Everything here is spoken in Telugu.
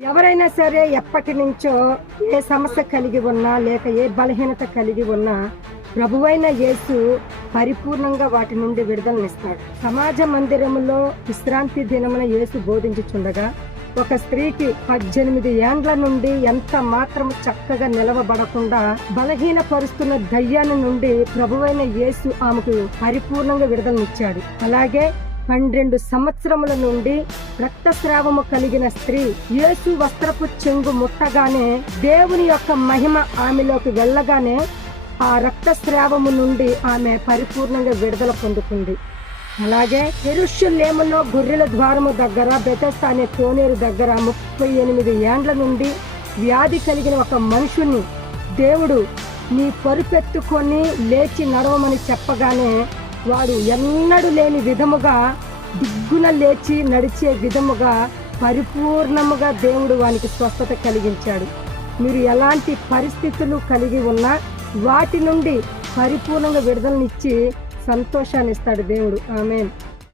ఎవరైనా సరే ఎప్పటి నుంచో ఏ సమస్య కలిగి ఉన్నా లేక ఏ బలహీనత కలిగి ఉన్నా ప్రభువైన యేసు పరిపూర్ణంగా వాటి నుండి విడుదలనిస్తాడు. సమాజ మందిరములో విశ్రాంతి దినమున యేసు బోధించుచుండగా ఒక స్త్రీకి 18 ఏండ్ల నుండి ఎంత మాత్రము చక్కగా నిలవబడకుండా బలహీనపరుస్తున్న దయ్యాన్ని నుండి ప్రభువైన యేసు ఆమెకు పరిపూర్ణంగా విడుదలనిచ్చాడు. అలాగే 12 సంవత్సరముల నుండి రక్తస్రావము కలిగిన స్త్రీ యేసు వస్త్రపు చెంగు ముట్టగానే దేవుని యొక్క మహిమ ఆమెలోకి వెళ్ళగానే ఆ రక్తస్రావము నుండి ఆమె పరిపూర్ణంగా విడుదల పొందుతుంది. అలాగే యెరూషలేములో గొర్రెల ద్వారము దగ్గర బెతెస్దా అనే కోనేరు దగ్గర 38 ఏండ్ల నుండి వ్యాధి కలిగిన ఒక మనుషుని దేవుడు నీ పరుపెత్తుకొని లేచి నడవమని చెప్పగానే వాడు ఎన్నడూ లేని విధముగా దిగ్గున లేచి నడిచే విధముగా పరిపూర్ణముగా దేవుడు వానికి స్వస్థత కలిగించాడు. మీరు ఎలాంటి పరిస్థితులు కలిగి ఉన్నా వాటి నుండి పరిపూర్ణంగా విడుదలనిచ్చి సంతోషాన్ని ఇస్తాడు దేవుడు. ఆమేన్.